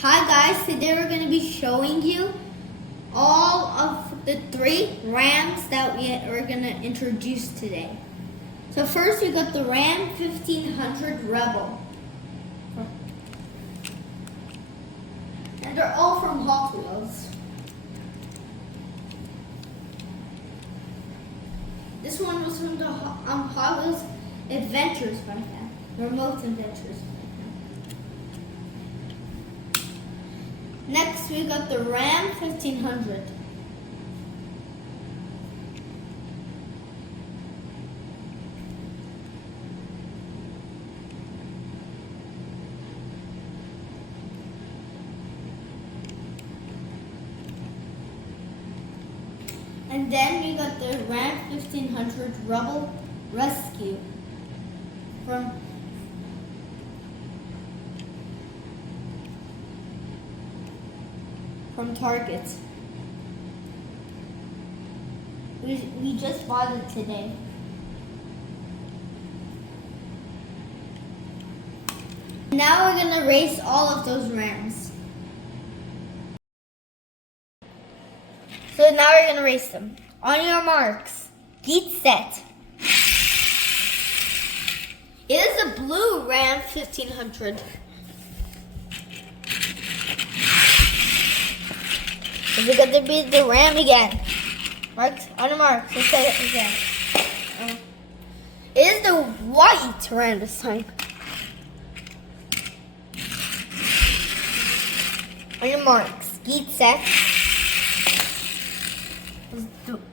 Hi guys, today we're going to be showing you all of the 3 Rams that we're going to introduce today. So first we got the Ram 1500 Rebel. And they're all from Hot Wheels. This one was from the Hot Wheels Adventures back then. Remote Adventures. Next, we got the Ram 1500. And then we got the Ram 1500 Rebel Rescue from Target. We just bought it today. Now we're gonna race all of those Rams. So now we're gonna race them. On your marks, get set. It is a blue Ram 1500. Is it going to be the Ram again? Marks, on your marks, let's say it again. It is the white Ram this time. On your marks, get set.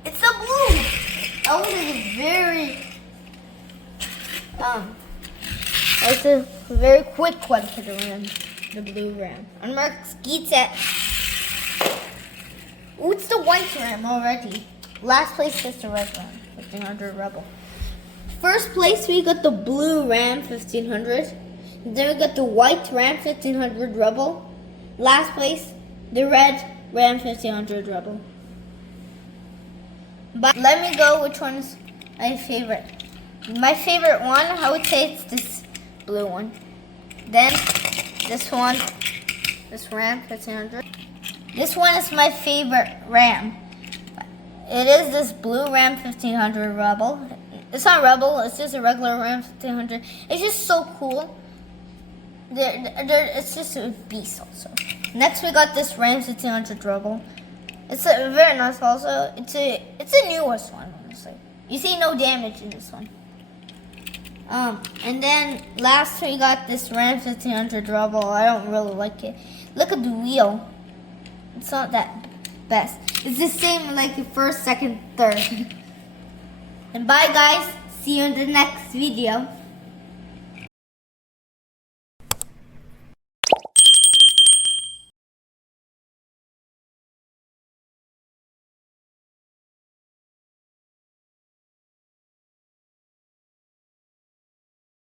It's a blue. That was a very quick one for the Ram, the blue Ram. On your marks, get set. Ooh, it's the white Ram already. Last place is the red Ram, 1500 Rebel. First place, we got the blue Ram 1500. Then we got the white Ram 1500 Rebel. Last place, the red Ram 1500 Rebel. But let me go which one is my favorite. My favorite one, I would say it's this blue one. Then this one, this Ram 1500. This one is my favorite Ram. It is this blue Ram 1500 Rebel. It's not Rebel, it's just a regular Ram 1500. It's just so cool. It's just a beast also. Next we got this Ram 1500 Rebel. It's a very nice also. It's a newest one, honestly. You see no damage in this one. And then last we got this Ram 1500 Rebel. I don't really like it. Look at the wheel. It's not that best. It's the same like first, second, third. And bye guys. See you in the next video.